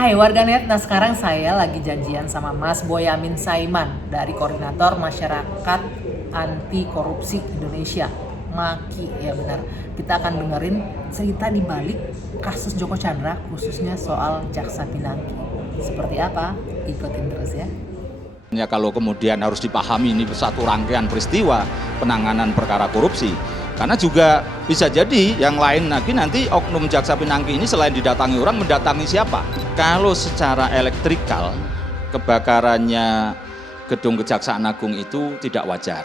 Hai warganet, nah sekarang saya lagi janjian sama Mas Boyamin Saiman dari Koordinator Masyarakat Anti Korupsi Indonesia, MAKI, ya benar. Kita akan dengerin cerita di balik kasus Joko Chandra, khususnya soal Jaksa Pinangki. Seperti apa? Ikutin terus ya. Ya, kalau kemudian harus dipahami ini satu rangkaian peristiwa penanganan perkara korupsi. Karena juga bisa jadi yang lain lagi nanti oknum Jaksa Pinangki ini selain didatangi orang, mendatangi siapa? Kalau secara elektrikal kebakarannya gedung Kejaksaan Agung itu tidak wajar.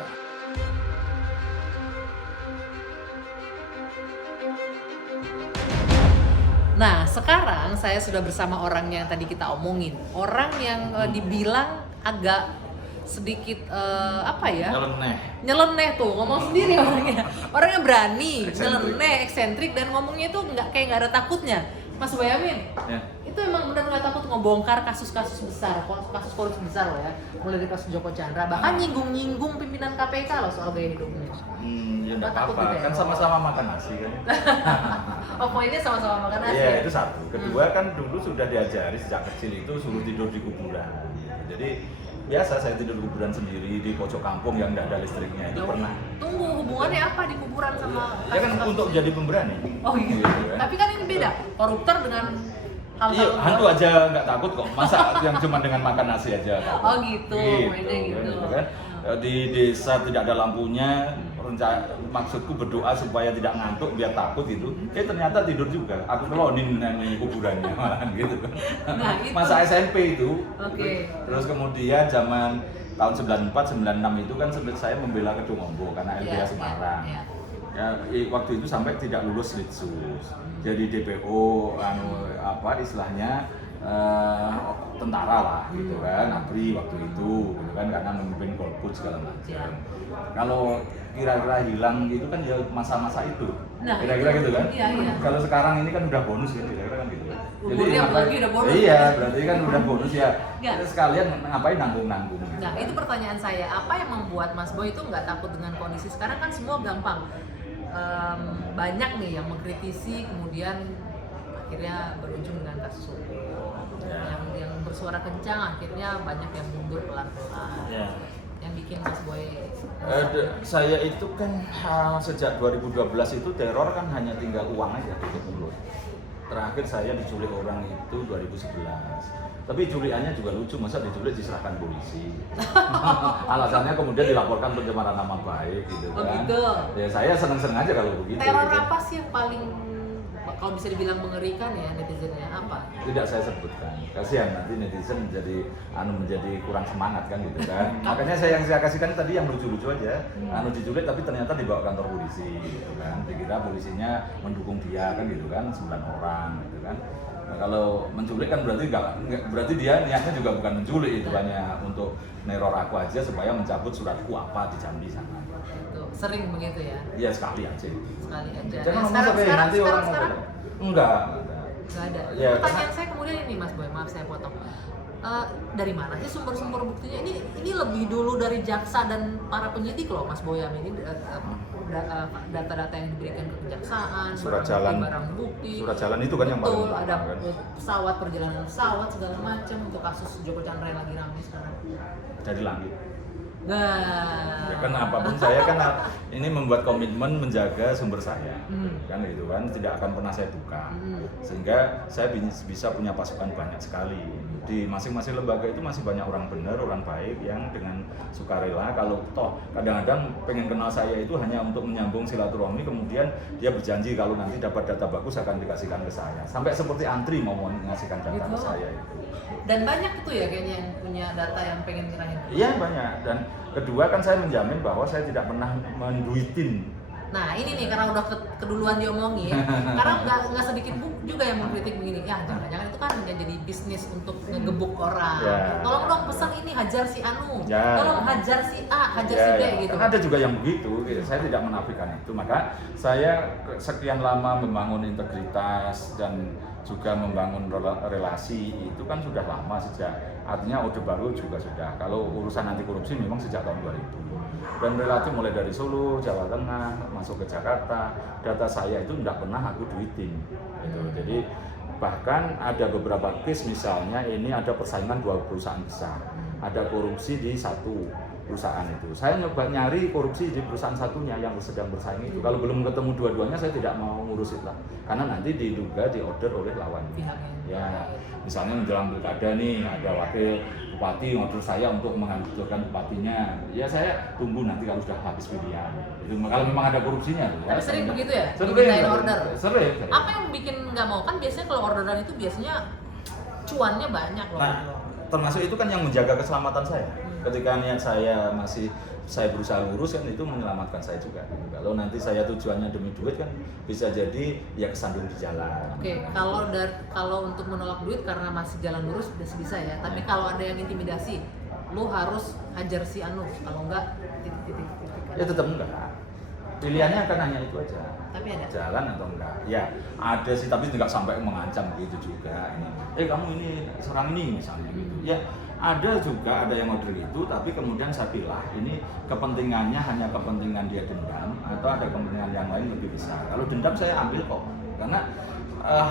Nah, sekarang saya sudah bersama orang yang tadi kita omongin. Orang yang dibilang agak sedikit nyeleneh tuh, ngomong sendiri orangnya berani, nyeleneh, eksentrik, dan ngomongnya tuh nggak ada takutnya. Mas Boyamin, ya. Itu emang benar nggak takut ngebongkar kasus-kasus besar, kasus korupsi besar loh ya, mulai dari kasus Joko Chandra, bahkan nyinggung pimpinan KPK loh soal gaya hidupnya. Ya nggak apa-apa, gitu ya? Kan sama-sama makan nasi kan. Oh, poinnya sama-sama makan nasi. Iya, itu satu. Kedua kan dulu sudah diajari sejak kecil itu suruh tidur di kuburan. Jadi biasa saya tidur di kuburan sendiri di pojok kampung yang tidak ada listriknya itu pernah. Tunggu, hubungannya apa di kuburan sama ya kan untuk jadi pemberani. Oh iya. Gitu, kan? Tapi kan ini beda, koruptor dengan hal-hal. Iya, hantu aja nggak takut kok. Masa yang cuma dengan makan nasi aja takut. Oh gitu, mainnya gitu. Kan? Di desa tidak ada lampunya, maksudku berdoa supaya tidak ngantuk biar takut itu. Ternyata tidur juga. Aku kelonin kuburannya malahan gitu kan. Nah, masa SMP itu. Okay. Terus kemudian zaman tahun 94 96 itu kan saya membela Kedung Ombo karena LBH Semarang. Ya, waktu itu sampai tidak lulus litsus. Jadi DPO istilahnya tentara lah gitu kan, ABRI waktu itu gitu kan, karena memimpin Golput segala macam. Kalau kira-kira hilang gitu kan ya masa-masa itu. Nah, kira-kira gitu kan. Iya. Kalau sekarang ini kan udah bonus ya, kira-kira kan gitu. Jadi udah bonus. Iya, berarti kan udah bonus ya. Sekalian ngapain nanggung-nanggung. Nah, itu pertanyaan saya, apa yang membuat Mas Boy itu nggak takut dengan kondisi sekarang? Kan semua gampang. Banyak nih yang mengkritisi, kemudian akhirnya berujung dengan kasus hukum. Yang bersuara kencang akhirnya banyak yang mundur pelan-pelan. Yang bikin Mas Boy saya itu kan sejak 2012 itu teror kan hanya tinggal uang aja di mulut. Terakhir saya diculik orang itu 2011. Tapi culikannya juga lucu, masa diculik diserahkan polisi. Alasannya kemudian dilaporkan pencemaran nama baik gitu kan. Oh gitu. Ya saya seneng-seneng aja kalau begitu. Teror gitu. apa sih yang paling, kalau bisa dibilang mengerikan ya netizennya, apa? Tidak saya sebutkan. Kasihan nanti netizen menjadi kurang semangat kan gitu kan. Makanya saya kasihkan tadi yang lucu-lucu aja. Diculik tapi ternyata dibawa kantor polisi gitu kan. Dikira polisinya mendukung dia kan gitu kan, 9 orang gitu kan. Nah, kalau menculik kan berarti dia niatnya juga bukan menculik, itu hanya untuk neror aku aja supaya mencabut suratku apa di Jambi sana. Itu sering begitu ya? Iya, sekali aja. Sekali aja. Sekarang enggak ada. Ya, pertanyaan saya kemudian ini Mas Boy, maaf saya potong. Dari mana sih sumber-sumber buktinya? Ini lebih dulu dari jaksa dan para penyidik loh Mas Boyamin. Ini data-data yang diberikan ke kejaksaan, barang bukti. Surat jalan itu kan yang paling betul, ada pesawat, perjalanan pesawat segala macam untuk kasus Joko Chandra yang lagi ramai sekarang. Dari langit. Nah, ya kan apapun saya kan ini membuat komitmen menjaga sumber saya, kan gitu kan, tidak akan pernah saya buka, sehingga saya bisa punya pasukan banyak sekali di masing-masing lembaga itu. Masih banyak orang benar, orang baik yang dengan sukarela, kalau toh kadang-kadang pengen kenal saya itu hanya untuk menyambung silaturahmi, kemudian dia berjanji kalau nanti dapat data bagus akan dikasihkan ke saya, sampai seperti antri mau mengasihkan data ke saya itu. Dan banyak itu ya kayaknya yang punya data yang pengen nyerahin. Iya banyak. Dan kedua kan saya menjamin bahwa saya tidak pernah menduitin. Nah ini nih karena udah keduluan diomongin, karena nggak sedikit juga yang mengkritik begini, ya jangan-jangan itu kan menjadi bisnis untuk ngegebuk orang. Tolong dong pesan ini hajar si Anu, tolong hajar si A, hajar si B gitu. Kan ada juga yang begitu, saya tidak menafikan itu. Maka saya sekian lama membangun integritas dan juga membangun relasi itu kan sudah lama sejak, artinya Orde Baru juga sudah. Kalau urusan anti korupsi memang sejak tahun 2000. Dan relatif mulai dari Solo, Jawa Tengah, masuk ke Jakarta, data saya itu tidak pernah aku duitin. Gitu. Jadi Bahkan ada beberapa case misalnya ini ada persaingan 2 perusahaan besar, ada korupsi di satu perusahaan itu. Saya nyoba nyari korupsi di perusahaan satunya yang sedang bersaing itu. Kalau belum ketemu dua-duanya saya tidak mau ngurus itu lah. Karena nanti diduga diorder oleh lawan. Ya, misalnya menjelang pilkada nih ada wakil bupati order saya untuk menghancurkan bupatinya. Ya saya tunggu nanti kalau sudah habis pilihan. Itu kalau memang ada korupsinya. Tapi sering begitu ya? Sering. Dimintain order. Sering. Apa yang bikin nggak mau? Kan biasanya kalau orderan itu biasanya cuannya banyak loh. Nah, termasuk itu kan yang menjaga keselamatan saya. Ketika niat saya berusaha lurus kan itu menyelamatkan saya juga. Kalau nanti saya tujuannya demi duit kan bisa jadi ya kesandung di jalan. Oke, kalau untuk menolak duit karena masih jalan lurus udah bisa ya. Tapi kalau ada yang intimidasi, lu harus hajar si Anu. Kalau enggak titik. Ya tetap enggak. Pilihannya akan hanya itu aja. Tapi ada jalan atau enggak. Ya ada sih tapi tidak sampai mengancam begitu juga. Kamu ini serang ini misalnya gitu. Ya ada juga ada yang order itu tapi kemudian saya pilih ini kepentingannya hanya kepentingan dia dendam atau ada kepentingan yang lain lebih besar. Kalau dendam saya ambil kok karena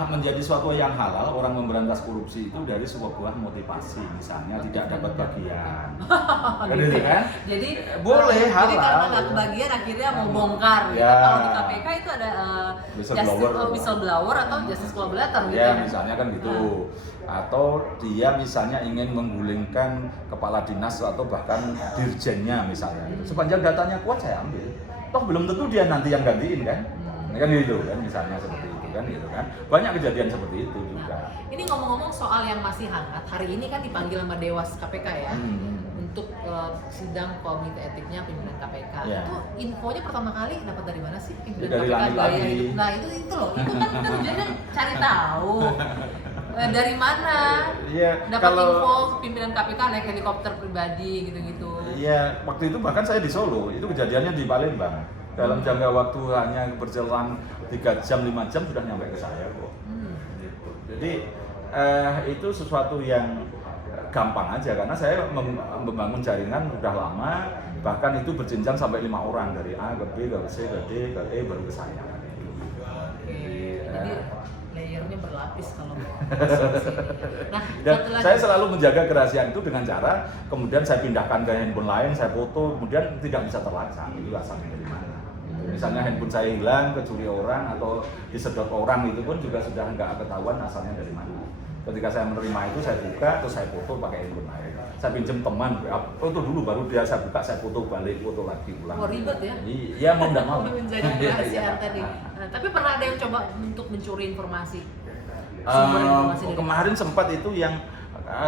menjadi suatu yang halal orang memberantas korupsi itu dari sebuah motivasi misalnya tidak dapat bagian gitu kan jadi boleh halal jadi karena nggak kebagian akhirnya mau bongkar gitu. Kalau di KPK itu ada whistleblower atau justice collaborator gitu ya misalnya kan gitu atau dia misalnya ingin menggulingkan kepala dinas atau bahkan dirjennya misalnya sepanjang datanya kuat saya ambil toh belum tentu dia nanti yang gantiin kan kan gitu kan misalnya seperti itu kan gitu kan banyak kejadian seperti itu juga. Ini ngomong-ngomong soal yang masih hangat hari ini kan dipanggil sama Dewas KPK ya untuk sidang komite etiknya pimpinan KPK itu infonya pertama kali dapat dari mana sih pimpinan dari KPK lagi. Nah itu loh itu kan kita tujuannya cari tahu dari mana dapat info pimpinan KPK naik helikopter pribadi gitu-gitu. Iya waktu itu bahkan saya di Solo itu kejadiannya di Palembang. Dalam jangka waktu hanya berjalan 3 jam, 5 jam sudah nyampe ke saya kok. Gitu. Jadi itu sesuatu yang gampang aja karena saya membangun jaringan sudah lama bahkan itu berjenjang sampai 5 orang dari A ke B ke C ke D ke E baru ke saya. Jadi layernya berlapis kalau nah, saya selalu menjaga kerahasiaan itu dengan cara kemudian saya pindahkan ke handphone lain, saya foto, kemudian tidak bisa terlacak itu asalnya dari mana. Misalnya handphone saya hilang, kecuri orang atau disedot orang itu pun juga sudah nggak ketahuan asalnya dari mana. Ketika saya menerima itu saya buka, terus saya foto pakai handphone lain. Saya pinjam teman, foto dulu baru dia saya buka, saya foto balik, foto lagi ulang. Oh ribet ya? Iya mau nggak mau. Menjadi kerahasiaan tadi. Nah, tapi pernah ada yang coba untuk mencuri informasi? Kemarin sempat itu yang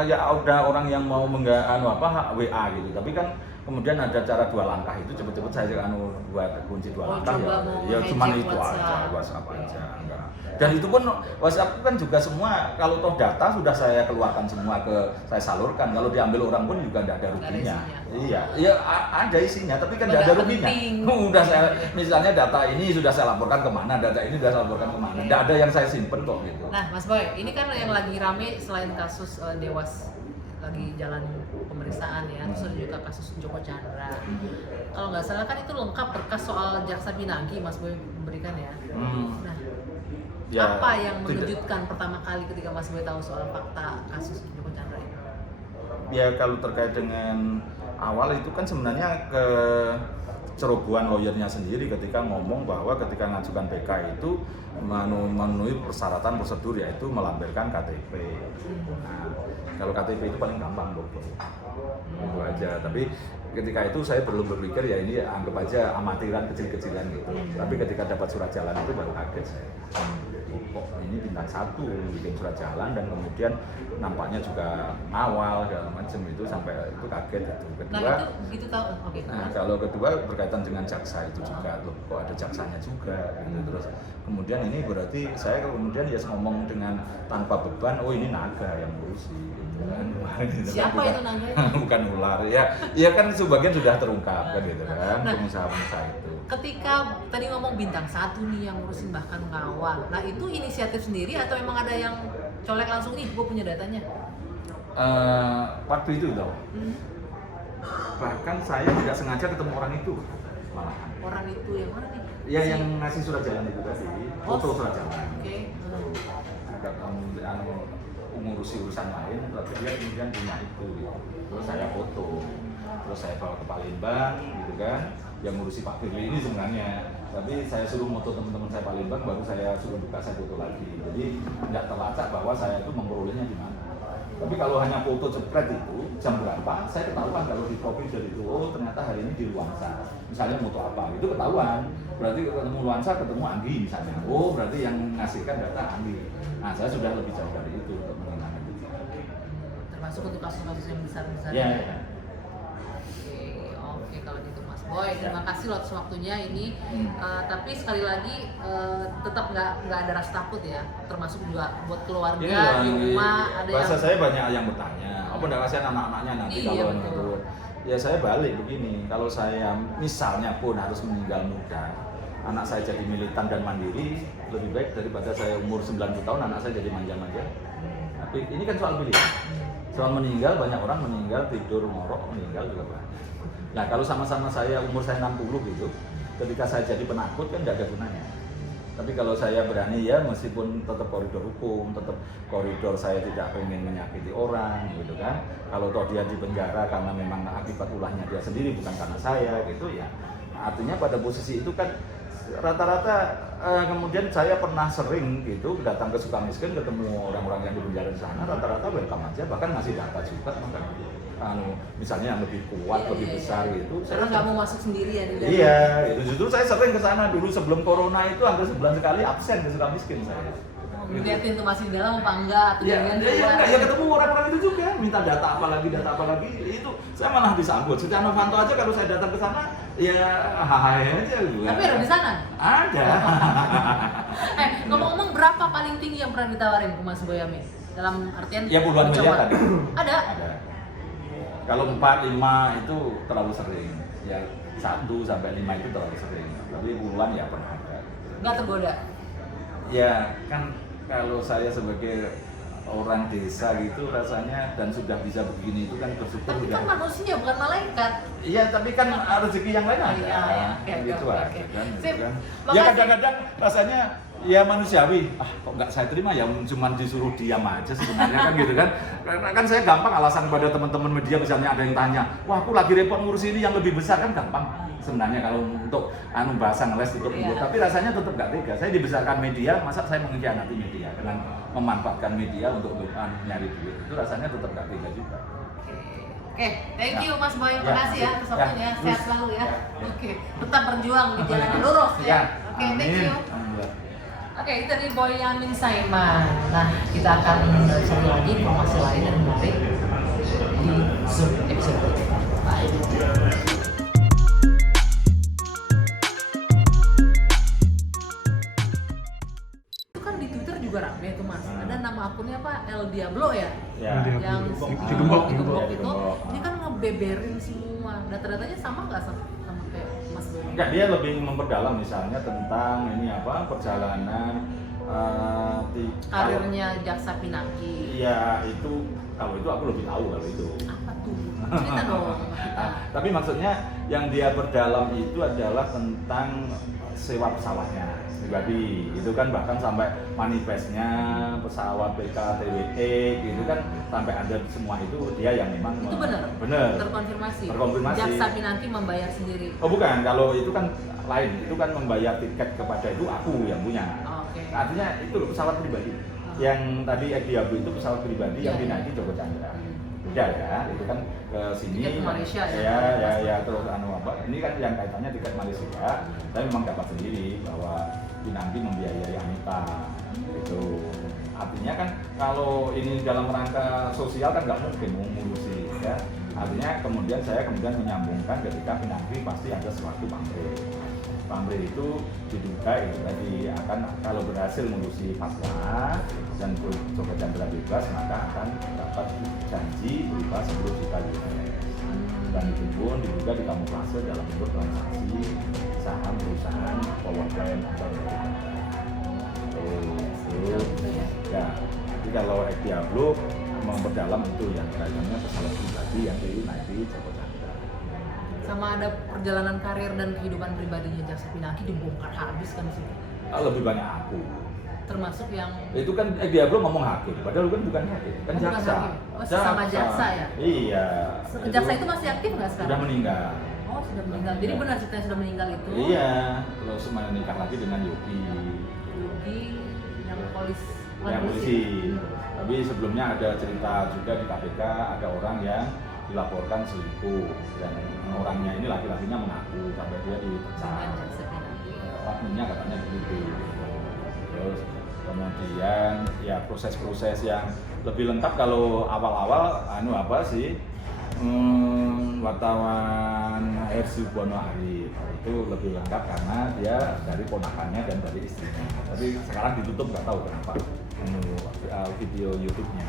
ya udah orang yang mau WA gitu, tapi kan kemudian ada cara 2 langkah itu cepet-cepet saya buat kunci 2 langkah ya cuma itu aja WhatsApp aja enggak. Dan itu pun WhatsApp kan juga semua kalau toh data sudah saya keluarkan semua saya salurkan kalau diambil orang pun juga tidak ada ruginya. Iya ada isinya tapi kan tidak ada ruginya. Udah saya misalnya data ini sudah saya laporkan kemana, data ini sudah saya laporkan kemana, tidak ada yang saya simpen kok gitu. Nah Mas Boy ini kan yang lagi rame selain kasus Dewas lagi jalan pemeriksaan ya, terus ada juga kasus Joko Chandra. Kalau nggak salah kan itu lengkap berkas soal Jaksa Pinangki Mas Boy memberikan ya. Nah, apa yang mengejutkan pertama kali ketika Mas Boy tahu soal fakta kasus Joko Chandra itu? Ya kalau terkait dengan awal itu kan sebenarnya kecerobohan lawyernya sendiri ketika ngomong bahwa ketika mengajukan PK itu memenuhi persyaratan prosedur yaitu melampirkan KTP. Nah, kalau KTP itu paling gampang itu aja. Tapi ketika itu saya belum berpikir ya ini anggap aja amatiran kecil-kecilan gitu. Tapi ketika dapat surat jalan itu baru kaget saya. Kok ini bintang 1 bikin surat jalan dan kemudian nampaknya juga awal segala macam itu sampai itu kaget itu. Kedua, nah itu begitu tahu. Oke. Nah kalau kedua berkaitan dengan jaksa itu juga loh, kok ada jaksanya juga gitu. Terus kemudian ini berarti saya kemudian ya ngomong dengan tanpa beban, oh ini naga yang ngurusi gitu kan. Siapa itu naga? Bukan ular ya kan sebagian sudah terungkap kan gitu kan pengusaha-pengusaha itu. Ketika tadi ngomong bintang 1 nih yang ngurusin bahkan ngawal, nah itu inisiatif sendiri atau memang ada yang colek langsung nih, gue punya datanya? Waktu itu loh, bahkan saya tidak sengaja ketemu orang itu malahan. Orang itu yang mana nih? Ya yang ngasih surat jalan itu tadi, foto surat jalan. Oke. mengurusi urusan lain, tapi dia kemudian punya itu gitu. Terus saya foto, terus saya bawa ke Palembang gitu kan, yang ngurusi Pak Firly ini sebenarnya, tapi saya suruh moto teman-teman saya Palembang, baru saya suruh buka, saya foto lagi. Jadi nggak terlacak bahwa saya itu memperolehnya di mana. Tapi kalau hanya foto jepret itu jam berapa, saya ketahuan kalau di kopi dari itu, oh ternyata hari ini di Luansa, misalnya moto apa, itu ketahuan. Berarti ketemu Luansa, ketemu Anggi misalnya, oh berarti yang ngasihkan data Anggi. Nah saya sudah lebih jauh dari itu untuk mengenalkan itu. Termasuk untuk kasus-kasus yang besar-besar. Ya. Oke, kalau gitu Mas Boy, terima kasih loh atas waktunya ini. Tapi sekali lagi tetap nggak ada rasa takut ya, termasuk juga buat keluarga di rumah. Ada bahasa yang saya banyak yang bertanya, apa enggak kasihan anak-anaknya nanti Iya, kalau betul. gitu. Ya saya balik begini, kalau saya misalnya pun harus meninggal muda, anak saya jadi militan dan mandiri, lebih baik daripada saya umur 90 tahun anak saya jadi manja-manja. Tapi ini kan soal pilihan. Soal meninggal, banyak orang meninggal tidur ngorok, meninggal juga banyak. Nah kalau sama-sama saya umur saya 60 gitu, ketika saya jadi penakut kan nggak ada gunanya. Tapi kalau saya berani ya meskipun tetap koridor hukum, tetap koridor saya tidak pengen menyakiti orang gitu kan. Kalau toh dia di penjara karena memang akibat ulahnya dia sendiri bukan karena saya gitu ya. Artinya pada posisi itu kan rata-rata kemudian saya pernah sering gitu datang ke Sukamiskin ketemu orang-orang yang di penjara di sana, rata-rata welcome aja, bahkan ngasih data juga misalnya yang lebih kuat, lebih besar gitu. karena nggak mau masuk sendiri ya di dalam. Iya, itu justru saya sering ke sana dulu sebelum corona itu hampir sebulan sekali absen di Sukamiskin saya. Ngeliatin tuh masih di dalam apa enggak atau Ya, jangan ya ketemu orang-orang itu juga, minta data apa lagi, itu saya malah disambut. Setia Novanto aja kalau saya datang ke sana, ya hai aja gue. Tapi ada di sana. Ada. Ngomong-ngomong berapa paling tinggi yang pernah ditawarin ke Mas Boyamin? Dalam artian Ya puluhan mencoba. miliar tadi. Ada. Ada. Kalau 4, 5 itu terlalu sering. Ya 1 sampai 5 itu terlalu sering. Tapi puluhan ya pernah ada. Nggak tergoda. Ya kan kalau saya sebagai orang desa gitu rasanya dan sudah bisa begini itu kan bersyukur Tapi udah. kan manusia bukan malaikat. Iya, tapi kan rezeki yang lain ada. Iya, oke, gitu oke, aja oke. kan. Sip, Gitu kan. Ya makasih. kadang-kadang rasanya ya manusiawi. Kok nggak saya terima ya cuman disuruh diam aja sebenarnya kan gitu kan. Karena kan saya gampang alasan pada teman-teman media misalnya ada yang tanya, "Wah, aku lagi repot ngurus ini yang lebih besar," kan gampang. Sebenarnya kalau untuk bahasa ngeles tutup mulut, tapi rasanya tetap nggak tega. Saya dibesarkan media, masa saya mengkhianati media dengan memanfaatkan media untuk nyari duit, itu rasanya tetap nggak tega juga. Oke, thank you Mas Boy, Ya, makasih ya atas waktunya, ya, sehat terus. selalu ya. Ya. Oke, tetap berjuang di jalan yang lurus ya. Oke, thank you. Alhamdulillah. Oke, itu tadi Boyamin Saiman. Nah, kita akan cari lagi informasi lain dan menarik di Zoom episode berikutnya. Bye. Itu kan di Twitter juga rame tuh Mas. Ada nama akunnya apa? El Diablo ya? Ya. Yang Di Gembok. di Gembok itu, Gembok. ini kan ngebeberin semua. Data-datanya sama nggak sama kayak Mas Boy? Enggak, dia lebih memperdalam misalnya tentang ini apa perjalanan Karirnya Jaksa Pinangki. Iya, itu kalau itu aku lebih tahu kalau itu. Apa tuh? Cerita dong. Tapi maksudnya yang dia perdalam itu adalah tentang sewa pesawatnya pribadi. Itu kan bahkan sampai manifestnya pesawat PKTWE gitu kan sampai ada semua itu dia yang memang Itu benar? Benar. Terkonfirmasi? Terkonfirmasi. Jaksa Pinangki membayar sendiri? Oh bukan, kalau itu kan lain. Itu kan membayar tiket kepada itu aku yang punya. Oke. Artinya itu loh, pesawat pribadi. Yang tadi Diablo itu pesawat pribadi yang Iya. dinaiki Joko Chandra. Udah ya, itu kan ke sini. Tiket ke Malaysia ya? Ya, terus ini kan yang kaitannya tiket Malaysia. Saya memang dapat sendiri bahwa Pinangki membiayai Anita. Itu artinya kan kalau ini dalam rangka sosial kan nggak mungkin mengurusi ya. Artinya kemudian saya menyambungkan ketika Pinangki pasti ada suatu pamrih itu diduga itu tadi akan kalau berhasil mengurusi fatwa dan Joko Chandra bebas maka akan dapat janji berupa 10 juta US. Dan itu pun diduga dikamuflase dalam bentuk transaksi saham perusahaan Powerbank atau ya. Jadi kalau Diablo memperdalam itu yang kaitannya pesawat pribadi yang dinaiki Joko Chandra. Sama ada perjalanan karir dan kehidupan pribadinya Jaksa Pinangki dibongkar habis kan sih? Lebih banyak aku. termasuk yang Itu kan dia belum ngomong hakim, padahal kan bukan hakim, kan bukan jaksa. hakim. Oh, sesama jaksa ya? Iya. jaksa itu masih aktif nggak sekarang? Sudah meninggal. Oh, sudah meninggal. Jadi benar ceritanya sudah meninggal itu? Iya, terus menikah lagi dengan Yogi. Yogi yang Polisi. Tapi sebelumnya ada cerita juga di KPK, ada orang yang dilaporkan selingkuh dan orangnya ini laki-lakinya mengaku sampai dia dipecat. Dengan jaksa Pinangki. Oknumnya katanya begitu. Terus kemudian ya proses-proses yang lebih lengkap kalau awal-awal wartawan Hersu Bono Arif itu lebih lengkap karena dia dari ponakannya dan dari istrinya. Tapi sekarang ditutup nggak tahu kenapa video YouTube-nya.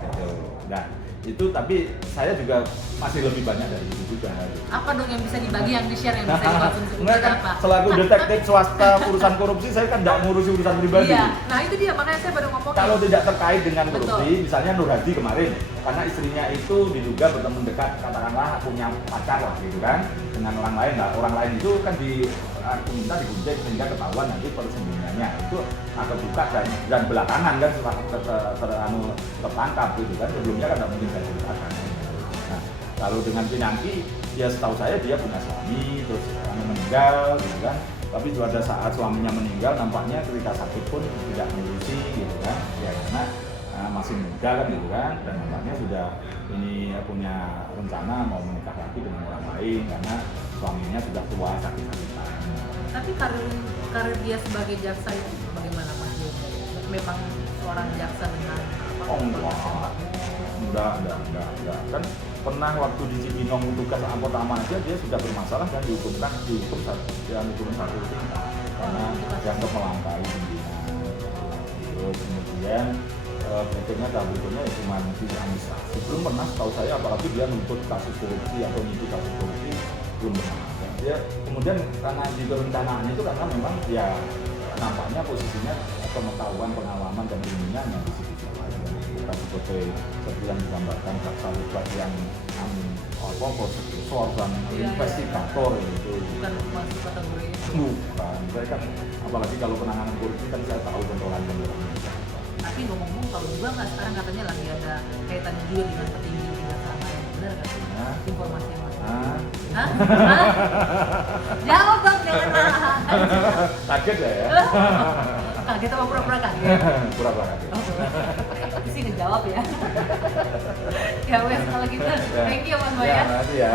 Gitu. Nah itu tapi saya juga masih lebih banyak dari itu juga. Apa dong yang bisa dibagi, yang di-share, yang bisa dikonsumsi? Enggak kan, Apa? selaku detektif swasta urusan korupsi saya kan tidak ngurusi urusan pribadi. Iya, nah itu dia makanya saya baru ngomong. Kalau tidak terkait dengan korupsi, Betul. misalnya Nur Hadi kemarin, karena istrinya itu diduga bertemu dekat, katakanlah punya pacar lah gitu kan, dengan orang lain. Nah orang lain itu kan minta digunting sehingga ketahuan nanti persembunyiannya itu akan buka dan belakangan kan setelah tertangkap gitu kan, sebelumnya kan tidak mungkin saya ceritakan. Nah kalau dengan Pinangki, ya setahu saya dia punya suami, terus meninggal gitu kan. Tapi pada saat suaminya meninggal, nampaknya ketika sakit pun tidak ngurusi gitu kan, ya karena masih muda kan gitu kan, dan nampaknya sudah ini punya rencana mau menikah lagi dengan orang lain karena suaminya sudah tua sakit-sakitan. Tapi karir dia sebagai jaksa itu bagaimana Mas Yoga? Memang seorang jaksa dengan Oh enggak, kan pernah waktu di Cibinong tugas pertama aja dia sudah bermasalah dan dihukum satu tingkat karena dianggap melangkahi pimpinan. Terus kemudian berikutnya ya cuma di administrasi. Belum pernah setahu saya apalagi dia nuntut kasus korupsi atau nyidik kasus korupsi belum pernah. Dia kemudian karena di perencanaan itu karena memang ya nampaknya posisinya pengetahuan, pengalaman dan ilmunya yang di situ aja. Bukan seperti yang digambarkan jaksa lebat yang profesor dan investigator itu. bukan masuk kategori itu. Bukan, saya kan apalagi kalau penanganan korupsi kan saya tahu bentolan-bentolannya. Tapi ngomong-ngomong kalau juga nggak sekarang katanya lagi ada kaitannya juga dengan petinggi tingkat sama yang benar nggak sih? Nah. Informasi yang masuk. Hah? Hah? Jawab bang, jangan nahan. Kaget ya? Kaget apa pura-pura kaget? Pura-pura kaget. Sih ngejawab ya. Ya wes kalau gitu, thank you Mas Boy Ya, ya. makasih ya.